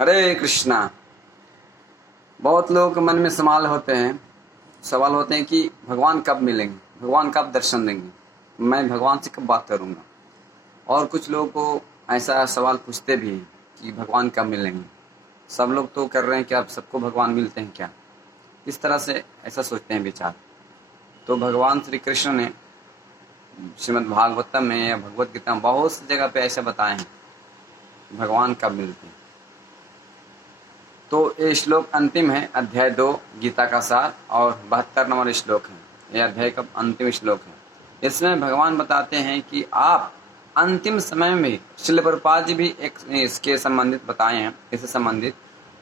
हरे कृष्णा। बहुत लोग के मन में सवाल होते हैं कि भगवान कब मिलेंगे, भगवान कब दर्शन देंगे, मैं भगवान से कब बात करूंगा। और कुछ लोगों को ऐसा सवाल पूछते भी हैं कि भगवान कब मिलेंगे। सब लोग तो कर रहे हैं कि अब सबको भगवान मिलते हैं क्या, इस तरह से ऐसा सोचते हैं विचार। तो भगवान श्री कृष्ण ने श्रीमद् भागवतम में या भगवत गीता में बहुत सी जगह पे ऐसे बताए हैं भगवान कब मिलते हैं। तो ये श्लोक अंतिम है, अध्याय 2 गीता का सार, और 72 नंबर श्लोक है। यह अध्याय का अंतिम श्लोक है। इसमें भगवान बताते हैं कि आप अंतिम समय में, श्रील प्रभुपाद जी भी एक इसके संबंधित बताए हैं। इससे संबंधित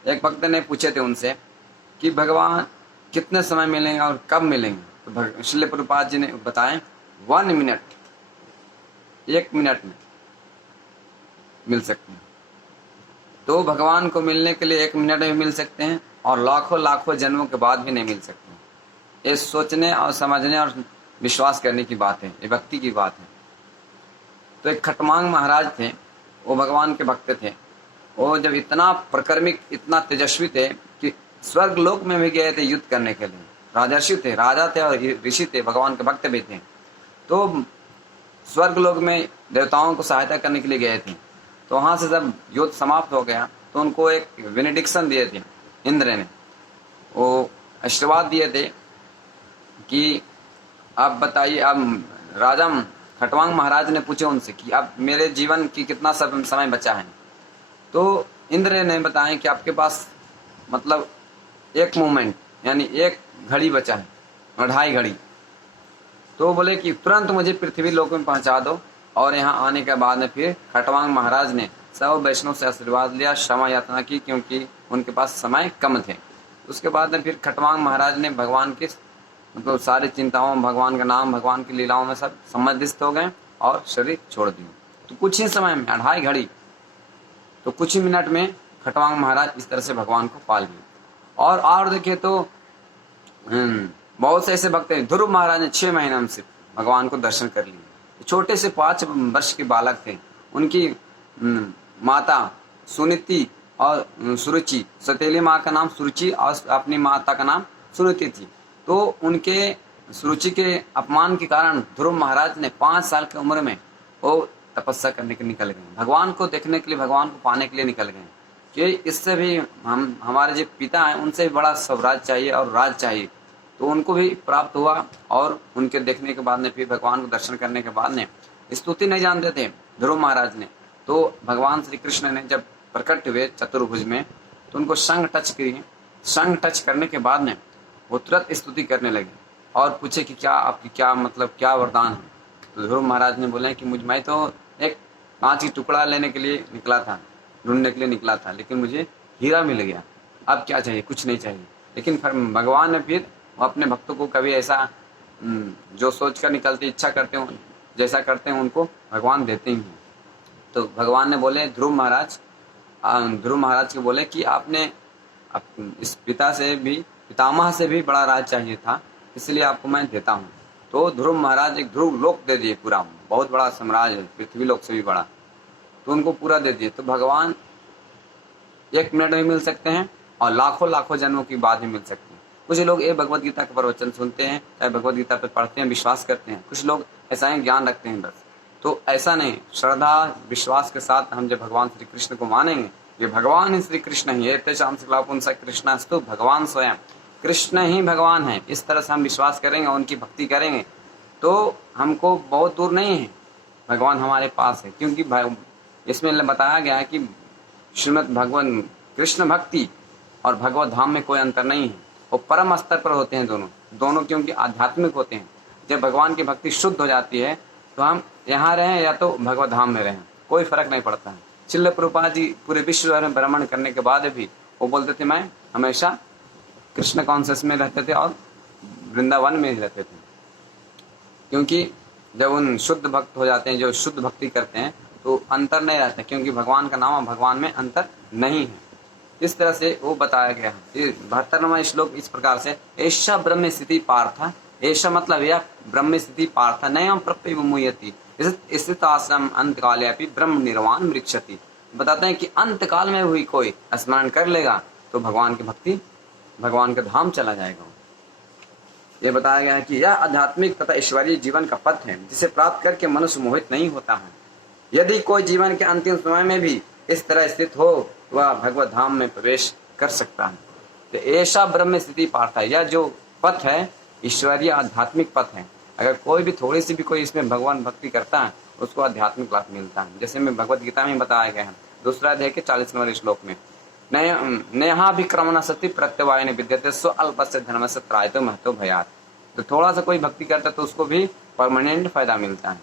एक भक्त ने पूछे थे उनसे कि भगवान कितने समय मिलेंगे और कब मिलेंगे। तो श्रील प्रभुपाद जी ने बताए 1 मिनट, 1 मिनट में मिल सकते हैं। तो भगवान को मिलने के लिए 1 मिनट में मिल सकते हैं और लाखों लाखों जन्मों के बाद भी नहीं मिल सकते। ये सोचने और समझने और विश्वास करने की बात है, ये भक्ति की बात है। तो एक खटमांग महाराज थे, वो भगवान के भक्त थे। वो जब इतना प्रकर्मिक, इतना तेजस्वी थे कि स्वर्ग लोक में भी गए थे युद्ध करने के लिए। राजर्षि थे, राजा थे और ऋषि थे, भगवान के भक्त भी थे। तो स्वर्ग लोक में देवताओं को सहायता करने के लिए गए थे। तो वहां से जब युद्ध समाप्त हो गया तो उनको एक बेनेडिक्शन दिए थे इंद्र ने। वो आशीर्वाद दिए थे कि अब बताइए, अब राजा खटवांग महाराज ने पूछे उनसे कि अब मेरे जीवन की कितना समय बचा है। तो इंद्र ने बताया कि आपके पास मतलब 1 मोमेंट यानी 1 घड़ी बचा है, 2.5 घड़ी। तो बोले कि तुरंत मुझे पृथ्वी लोक में पहुंचा दो। और यहाँ आने के बाद में फिर खटवांग महाराज ने सब वैष्णव से आशीर्वाद लिया, क्षमा यातना की, क्योंकि उनके पास समय कम थे। उसके बाद में फिर खटवांग महाराज ने भगवान की मतलब सारी चिंताओं, भगवान का नाम, भगवान की लीलाओं में सब सम्मिलित हो गए और शरीर छोड़ दिए। तो कुछ ही समय में, 2.5 घड़ी, तो कुछ ही मिनट में खटवांग महाराज इस तरह से भगवान को पा लिए। और देखिए तो बहुत से ऐसे भक्त हैं। ध्रुव महाराज ने 6 महीने से भगवान को दर्शन कर लिए। छोटे से 5 वर्ष के बालक थे। उनकी माता सुनीति और सुरुचि, सौतेली माँ का नाम सुरुचि और अपनी माता का नाम सुनीति थी। तो उनके सुरुचि के अपमान के कारण ध्रुव महाराज ने 5 साल की उम्र में वो तपस्या करने के निकल गए, भगवान को देखने के लिए, भगवान को पाने के लिए निकल गए कि इससे भी हमारे जो पिता हैं उनसे भी बड़ा स्वराज चाहिए और राज चाहिए। तो उनको भी प्राप्त हुआ। और उनके देखने के बाद ने, फिर भगवान को दर्शन करने के बाद ने, स्तुति नहीं जानते थे ध्रुव महाराज ने। तो भगवान श्री कृष्ण ने जब प्रकट हुए चतुर्भुज में तो उनको संग टच किए। संग टच करने के बाद ने वो तुरंत स्तुति करने लगे और पूछे कि क्या आपकी क्या मतलब क्या वरदान है। तो ध्रुव महाराज ने बोले कि मैं तो एक कांच की टुकड़ा लेने के लिए निकला था, ढूंढने के लिए निकला था, लेकिन मुझे हीरा मिल गया। अब क्या चाहिए? कुछ नहीं चाहिए। लेकिन फिर भगवान ने फिर अपने भक्तों को कभी ऐसा जो सोच कर निकलते, इच्छा करते हो, जैसा करते हैं उनको भगवान देते ही हैं। तो भगवान ने बोले ध्रुव महाराज को बोले कि आपने इस पितामह से भी बड़ा राज चाहिए था, इसलिए आपको मैं देता हूँ। तो ध्रुव महाराज एक ध्रुव लोक दे दिए, पूरा बहुत बड़ा साम्राज्य है, पृथ्वी लोक से भी बड़ा। तो उनको पूरा दे दिए। तो भगवान 1 मिनट में मिल सकते हैं और लाखों लाखों जन्मों की बाद में मिल सकते हैं। कुछ लोग ये भगवत गीता के प्रवचन सुनते हैं, चाहे भगवत गीता पे पढ़ते हैं, विश्वास करते हैं। कुछ लोग ऐसा ही ज्ञान रखते हैं बस। तो ऐसा नहीं, श्रद्धा विश्वास के साथ हम जब भगवान श्री कृष्ण को मानेंगे, ये भगवान ही श्री कृष्ण ही है, कृष्णास्तु भगवान स्वयं, कृष्ण ही भगवान है, इस तरह से हम विश्वास करेंगे, उनकी भक्ति करेंगे तो हमको बहुत दूर नहीं है, भगवान हमारे पास है। क्योंकि इसमें बताया गया है कि श्रीमद् भगवान कृष्ण भक्ति और भगवत धाम में कोई अंतर नहीं है, वो परम स्तर पर होते हैं दोनों, क्योंकि आध्यात्मिक होते हैं। जब भगवान की भक्ति शुद्ध हो जाती है तो हम यहाँ रहें या तो भगवत धाम में रहें, कोई फर्क नहीं पड़ता है। श्रील प्रभुपाद जी पूरे विश्व में भ्रमण करने के बाद भी वो बोलते थे मैं हमेशा कृष्ण कॉन्शियस में रहते थे और वृंदावन में ही रहते थे। क्योंकि जब उन शुद्ध भक्त हो जाते हैं, जो शुद्ध भक्ति करते हैं, तो अंतर नहीं रहता, क्योंकि भगवान का नाम और भगवान में अंतर नहीं है। इस तरह से वो बताया गया है। 72वां श्लोक इस प्रकार से, ऐसा ब्रह्म स्थिति पार्थ, ऐसा मतलब यह ब्रह्म स्थिति पार्थ नयम प्रत्यय मुयति स्थित आश्रम अंत काले ब्रह्म निर्वाण मृक्षति। बताते हैं कि अंत काल में हुई कोई स्मरण कर लेगा तो भगवान की भक्ति, भगवान के धाम चला जाएगा। ये बताया गया है कि यह आध्यात्मिक तथा ईश्वरीय जीवन का पथ है जिसे प्राप्त करके मनुष्य मोहित नहीं होता है। यदि कोई जीवन के अंतिम समय में भी इस तरह स्थित हो तो वह भगवत धाम में प्रवेश कर सकता है। तो ऐसा ब्रह्म स्थिति पाठ है, यह जो पथ है ईश्वरीय आध्यात्मिक पथ है। अगर कोई भी थोड़ी सी भी कोई इसमें भगवान भक्ति करता है उसको आध्यात्मिक लाभ मिलता है। जैसे में भगवत गीता में बताया गया है 2 अध्याय के 40वें श्लोक में, नेहाभिक्रमण सति प्रत्यवायन विद्यते स्व अल्पस्य धर्मस्य त्रायतो महतो भयात्। तो थोड़ा सा कोई भक्ति करता है तो उसको भी परमानेंट फायदा मिलता है।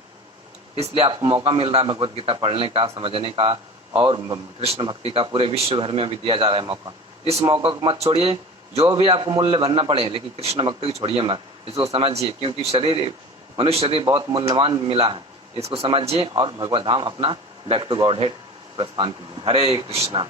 इसलिए आपको मौका मिल रहा है भगवत गीता पढ़ने का, समझने का और कृष्ण भक्ति का पूरे विश्व भर में भी दिया जा रहा है मौका। इस मौका को मत छोड़िए, जो भी आपको मूल्य भरना पड़े, लेकिन कृष्ण भक्ति को छोड़िए मत। इसको समझिए, क्योंकि शरीर, मनुष्य शरीर बहुत मूल्यवान मिला है। इसको समझिए और भगवत धाम अपना बैक टू गॉड हेड प्रस्थान कीजिए। हरे कृष्णा।